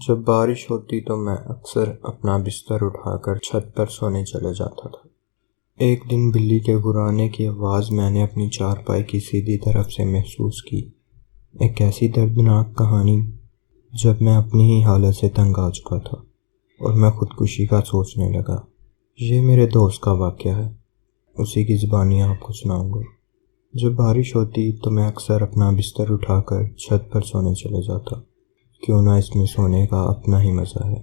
جب بارش ہوتی تو میں اکثر اپنا بستر اٹھا کر چھت پر سونے چلے جاتا تھا۔ ایک دن بلی کے گھرانے کی آواز میں نے اپنی چارپائی کی سیدھی طرف سے محسوس کی۔ ایک ایسی دردناک کہانی جب میں اپنی ہی حالت سے تنگ آ چکا تھا اور میں خودکشی کا سوچنے لگا۔ یہ میرے دوست کا واقعہ ہے، اسی کی زبانی آپ کو سناؤں گا۔ جب بارش ہوتی تو میں اکثر اپنا بستر اٹھا کر چھت پر سونے چلے جاتا، کیوں نہ اس میں سونے کا اپنا ہی مزہ ہے۔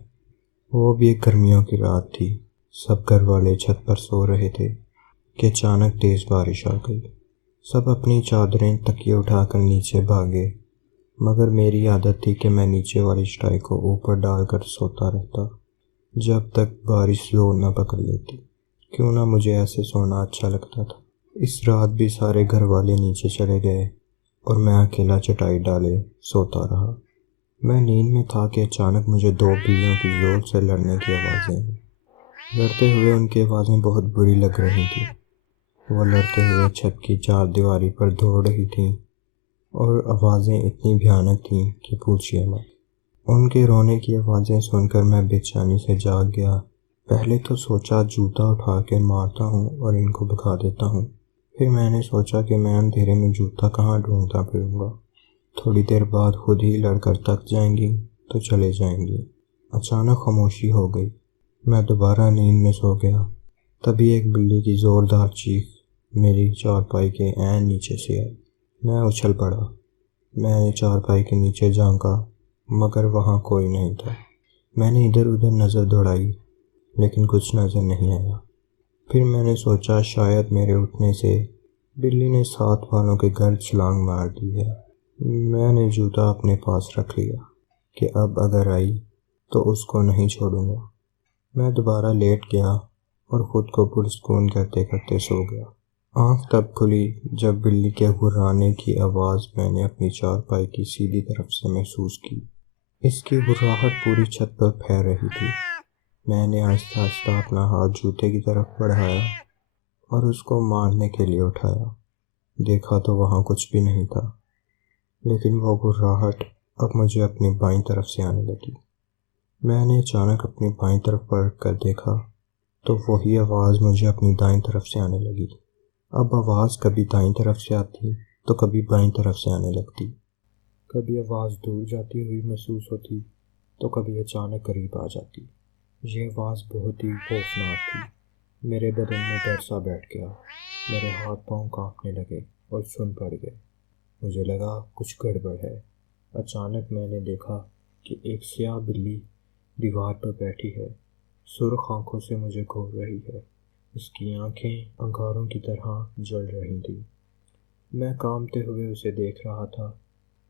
وہ بھی ایک گرمیوں کی رات تھی، سب گھر والے چھت پر سو رہے تھے کہ اچانک تیز بارش آ گئی۔ سب اپنی چادریں تکیے اٹھا کر نیچے بھاگے، مگر میری عادت تھی کہ میں نیچے والی چٹائی کو اوپر ڈال کر سوتا رہتا جب تک بارش زور نہ پکڑ لیتی، کیوں نہ مجھے ایسے سونا اچھا لگتا تھا۔ اس رات بھی سارے گھر والے نیچے چلے گئے اور میں اکیلا چٹائی ڈالے سوتا رہا۔ میں نیند میں تھا کہ اچانک مجھے دو بلیوں کی زور سے لڑنے کی آوازیں آئیں۔ لڑتے ہوئے ان کی آوازیں بہت بری لگ رہی تھیں۔ وہ لڑتے ہوئے چھت کی چار دیواری پر دوڑ رہی تھیں اور آوازیں اتنی بھیانک تھیں کہ پوچھیے مت۔ ان کے رونے کی آوازیں سن کر میں بے چینی سے جاگ گیا۔ پہلے تو سوچا جوتا اٹھا کے مارتا ہوں اور ان کو بھگا دیتا ہوں، پھر میں نے سوچا کہ میں اندھیرے میں جوتا کہاں ڈھونڈتا پھروں گا، تھوڑی دیر بعد خود ہی لڑ کر تھک جائیں گی تو چلے جائیں گی۔ اچانک خاموشی ہو گئی، میں دوبارہ نیند میں سو گیا۔ تبھی ایک بلی کی زوردار چیخ میری چارپائی کے عین نیچے سے آئی۔ میں اچھل پڑا۔ میں نے چارپائی کے نیچے جھانکا، مگر وہاں کوئی نہیں تھا۔ میں نے ادھر ادھر نظر دوڑائی، لیکن کچھ نظر نہیں آیا۔ پھر میں نے سوچا شاید میرے اٹھنے سے بلی نے ساتھ والوں کے گھر چھلانگ مار دی ہے۔ میں نے جوتا اپنے پاس رکھ لیا کہ اب اگر آئی تو اس کو نہیں چھوڑوں گا۔ میں دوبارہ لیٹ گیا اور خود کو پرسکون کرتے کرتے سو گیا۔ آنکھ تب کھلی جب بلی کے گھرانے کی آواز میں نے اپنی چارپائی کی سیدھی طرف سے محسوس کی۔ اس کی گھرراہٹ پوری چھت پر پھیل رہی تھی۔ میں نے آہستہ آہستہ اپنا ہاتھ جوتے کی طرف بڑھایا اور اس کو مارنے کے لیے اٹھایا۔ دیکھا تو وہاں کچھ بھی نہیں تھا، لیکن وہ گھرراہٹ اب مجھے اپنی بائیں طرف سے آنے لگی۔ میں نے اچانک اپنی بائیں طرف پلٹ کر دیکھا تو وہی آواز مجھے اپنی دائیں طرف سے آنے لگی۔ اب آواز کبھی دائیں طرف سے آتی تو کبھی بائیں طرف سے آنے لگتی، کبھی آواز دور جاتی ہوئی محسوس ہوتی تو کبھی اچانک قریب آ جاتی۔ یہ آواز بہت ہی خوفناک تھی۔ میرے بدن میں ڈر سا بیٹھ گیا، میرے ہاتھ پاؤں کانپنے لگے اور سن پڑ گئے۔ مجھے لگا کچھ گڑبڑ ہے۔ اچانک میں نے دیکھا کہ ایک سیاہ بلی دیوار پر بیٹھی ہے، سرخ آنکھوں سے مجھے گھور رہی ہے۔ اس کی آنکھیں انگاروں کی طرح جل رہی تھیں۔ میں کانپتے ہوئے اسے دیکھ رہا تھا۔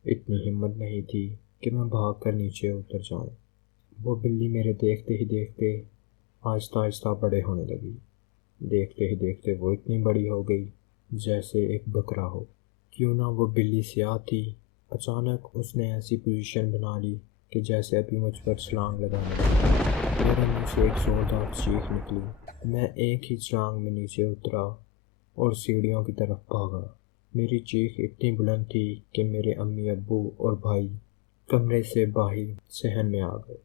اتنی ہمت نہیں تھی کہ میں بھاگ کر نیچے اتر جاؤں۔ وہ بلی میرے دیکھتے ہی دیکھتے آہستہ آہستہ بڑے ہونے لگی۔ دیکھتے ہی دیکھتے وہ اتنی بڑی ہو گئی جیسے ایک بکرا ہو۔ کیوں نہ وہ بلی سیاہ تھی، اچانک اس نے ایسی پوزیشن بنا لی کہ جیسے ابھی مجھ پر چھلانگ لگانے لگی۔ میرے منہ سے ایک زوردار چیخ نکلی۔ میں ایک ہی چھلانگ میں نیچے اترا اور سیڑھیوں کی طرف بھاگا۔ میری چیخ اتنی بلند تھی کہ میرے امی ابو اور بھائی کمرے سے باہر صحن میں آ گئے۔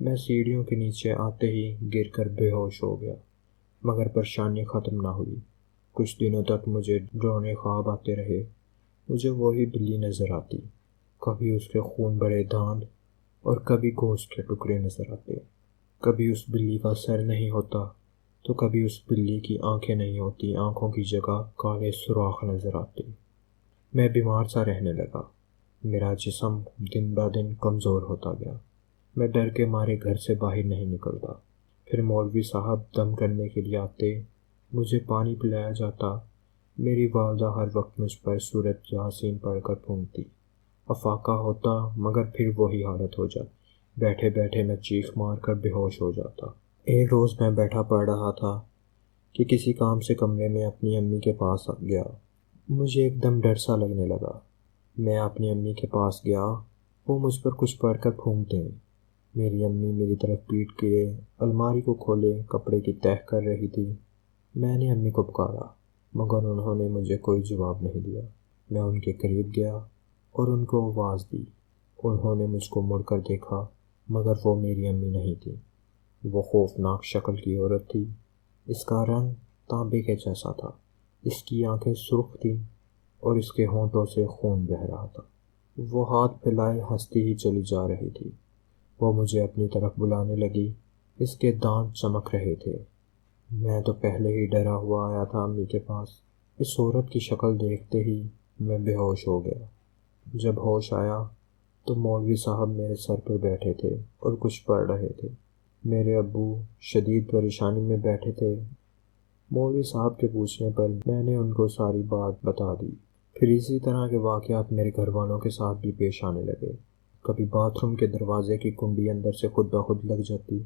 میں سیڑھیوں کے نیچے آتے ہی گر کر بے ہوش ہو گیا، مگر پریشانی ختم نہ ہوئی۔ کچھ دنوں تک مجھے ڈراؤنے خواب آتے رہے۔ مجھے وہی بلی نظر آتی، کبھی اس کے خون بھرے دانت اور کبھی گوشت کے ٹکڑے نظر آتے۔ کبھی اس بلی کا سر نہیں ہوتا تو کبھی اس بلی کی آنکھیں نہیں ہوتی، آنکھوں کی جگہ کالے سوراخ نظر آتے۔ میں بیمار سا رہنے لگا، میرا جسم دن بہ دن کمزور ہوتا گیا۔ میں ڈر کے مارے گھر سے باہر نہیں نکلتا۔ پھر مولوی صاحب دم کرنے کے لیے آتے، مجھے پانی پلایا جاتا۔ میری والدہ ہر وقت مجھ پر سورۃ یاسین پڑھ کر پھونکتی۔ افاقہ ہوتا، مگر پھر وہی حالت ہو جاتی، بیٹھے بیٹھے میں چیخ مار کر بے ہوش ہو جاتا۔ ایک روز میں بیٹھا پڑھ رہا تھا کہ کسی کام سے کمرے میں اپنی امی کے پاس گیا۔ مجھے ایک دم ڈر سا لگنے لگا۔ میں اپنی امی کے پاس گیا، وہ مجھ پر کچھ پڑھ کر پھونکتے ہیں۔ میری امی میری طرف پیٹ کیے الماری کو کھولے کپڑے کی تہہ کر رہی تھی۔ میں نے امی کو پکارا، مگر انہوں نے مجھے کوئی جواب نہیں دیا۔ میں ان کے قریب گیا اور ان کو آواز دی۔ انہوں نے مجھ کو مڑ کر دیکھا مگر وہ میری امی نہیں تھی۔ وہ خوفناک شکل کی عورت تھی۔ اس کا رنگ تانبے کے جیسا تھا، اس کی آنکھیں سرخ تھیں اور اس کے ہونٹوں سے خون بہہ رہا تھا۔ وہ ہاتھ پھیلائے ہنستی ہی چلی جا رہی تھی۔ وہ مجھے اپنی طرف بلانے لگی۔ اس کے دانت چمک رہے تھے۔ میں تو پہلے ہی ڈرا ہوا آیا تھا امی کے پاس۔ اس عورت کی شکل دیکھتے ہی میں بے ہوش ہو گیا۔ جب ہوش آیا تو مولوی صاحب میرے سر پر بیٹھے تھے اور کچھ پڑھ رہے تھے۔ میرے ابو شدید پریشانی میں بیٹھے تھے۔ مولوی صاحب کے پوچھنے پر میں نے ان کو ساری بات بتا دی۔ پھر اسی طرح کے واقعات میرے گھر والوں کے ساتھ بھی پیش آنے لگے۔ کبھی باتھ روم کے دروازے کی کنڈی اندر سے خود بخود لگ جاتی،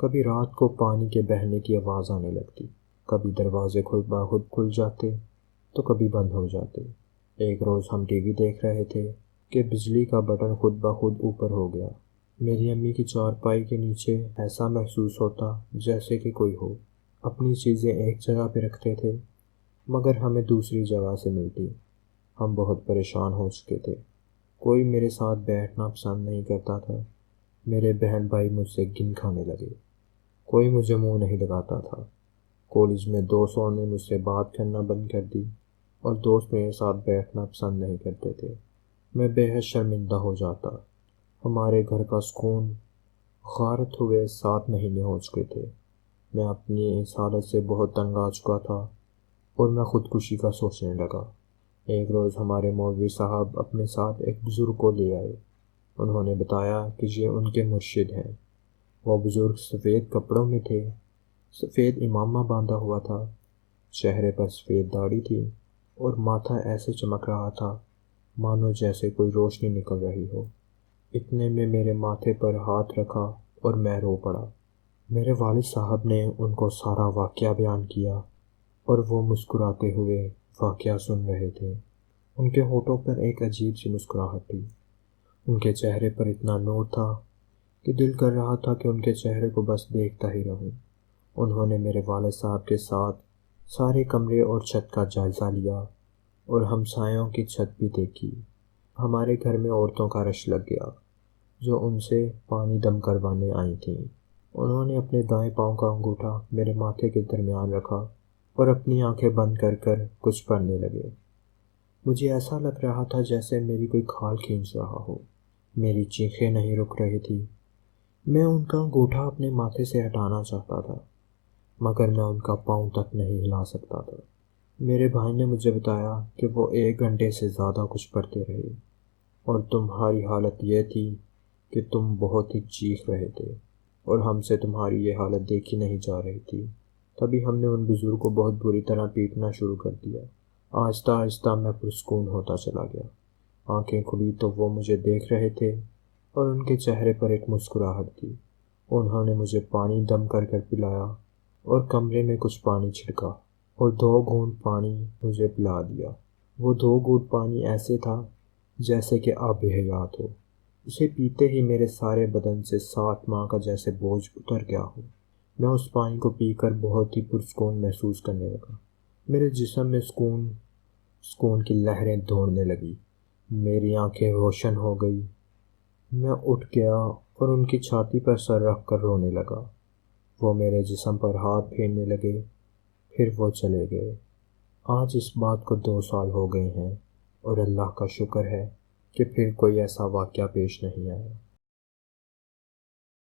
کبھی رات کو پانی کے بہنے کی آواز آنے لگتی، کبھی دروازے خود بخود کھل جاتے تو کبھی بند ہو جاتے۔ ایک روز ہم ٹی وی دیکھ رہے تھے کہ بجلی کا بٹن خود بخود اوپر ہو گیا۔ میری امی کی چارپائی کے نیچے ایسا محسوس ہوتا جیسے کہ کوئی ہو۔ اپنی چیزیں ایک جگہ پہ رکھتے تھے مگر ہمیں دوسری جگہ سے ملتی۔ ہم بہت پریشان ہو چکے تھے۔ کوئی میرے ساتھ بیٹھنا پسند نہیں کرتا تھا۔ میرے بہن بھائی مجھ سے گن کھانے لگے۔ کوئی مجھے منہ نہیں لگاتا تھا۔ کالج میں دوستوں نے مجھ سے بات کرنا بند کر دی اور دوست میرے ساتھ بیٹھنا پسند نہیں کرتے تھے۔ میں بے حد شرمندہ ہو جاتا۔ ہمارے گھر کا سکون غارت ہوئے 7 مہینے ہو چکے تھے۔ میں اپنی اس حالت سے بہت تنگ آ چکا تھا اور میں خودکشی کا سوچنے لگا۔ ایک روز ہمارے مولوی صاحب اپنے ساتھ ایک بزرگ کو لے آئے۔ انہوں نے بتایا کہ یہ ان کے مرشد ہیں۔ وہ بزرگ سفید کپڑوں میں تھے، سفید امامہ باندھا ہوا تھا، چہرے پر سفید داڑھی تھی اور ماتھا ایسے چمک رہا تھا مانو جیسے کوئی روشنی نکل رہی ہو۔ اتنے میں میرے ماتھے پر ہاتھ رکھا اور میں رو پڑا۔ میرے والد صاحب نے ان کو سارا واقعہ بیان کیا اور وہ مسکراتے ہوئے واقعہ سن رہے تھے۔ ان کے ہونٹوں پر ایک عجیب سی مسکراہٹ تھی۔ ان کے چہرے پر اتنا نور تھا کہ دل کر رہا تھا کہ ان کے چہرے کو بس دیکھتا ہی رہوں۔ انہوں نے میرے والد صاحب کے ساتھ سارے کمرے اور چھت کا جائزہ لیا اور ہمسایوں کی چھت بھی دیکھی۔ ہمارے گھر میں عورتوں کا رش لگ گیا جو ان سے پانی دم کروانے آئی تھیں۔ انہوں نے اپنے دائیں پاؤں کا انگوٹھا میرے ماتھے کے درمیان رکھا اور اپنی آنکھیں بند کر کر کچھ پڑھنے لگے۔ مجھے ایسا لگ رہا تھا جیسے میری کوئی کھال کھینچ رہا ہو۔ میری چیخیں نہیں رک رہی تھی۔ میں ان کا انگوٹھا اپنے ماتھے سے ہٹانا چاہتا تھا مگر میں ان کا پاؤں تک نہیں ہلا سکتا تھا۔ میرے بھائی نے مجھے بتایا کہ وہ 1 گھنٹے سے زیادہ کچھ پڑھتے رہے اور تمہاری حالت یہ تھی کہ تم بہت ہی چیخ رہے تھے اور ہم سے تمہاری یہ حالت دیکھی نہیں جا رہی تھی۔ تبھی ہم نے ان بزرگ کو بہت بری طرح پیٹنا شروع کر دیا۔ آہستہ آہستہ میں پرسکون ہوتا چلا گیا۔ آنکھیں کھلی تو وہ مجھے دیکھ رہے تھے اور ان کے چہرے پر ایک مسکراہٹ تھی۔ انہوں نے مجھے پانی دم کر کر پلایا اور کمرے میں کچھ پانی چھڑکا اور 2 گھونٹ پانی مجھے پلا دیا۔ وہ 2 گھونٹ پانی ایسے تھا جیسے کہ آب حیات ہو۔ اسے پیتے ہی میرے سارے بدن سے 7 ماہ کا جیسے بوجھ اتر گیا ہو۔ میں اس پانی کو پی کر بہت ہی پرسکون محسوس کرنے لگا۔ میرے جسم میں سکون کی لہریں دوڑنے لگی۔ میری آنکھیں روشن ہو گئی۔ میں اٹھ گیا اور ان کی چھاتی پر سر رکھ کر رونے لگا۔ وہ میرے جسم پر ہاتھ پھیرنے لگے، پھر وہ چلے گئے۔ آج اس بات کو 2 سال ہو گئے ہیں اور اللہ کا شکر ہے کہ پھر کوئی ایسا واقعہ پیش نہیں آیا۔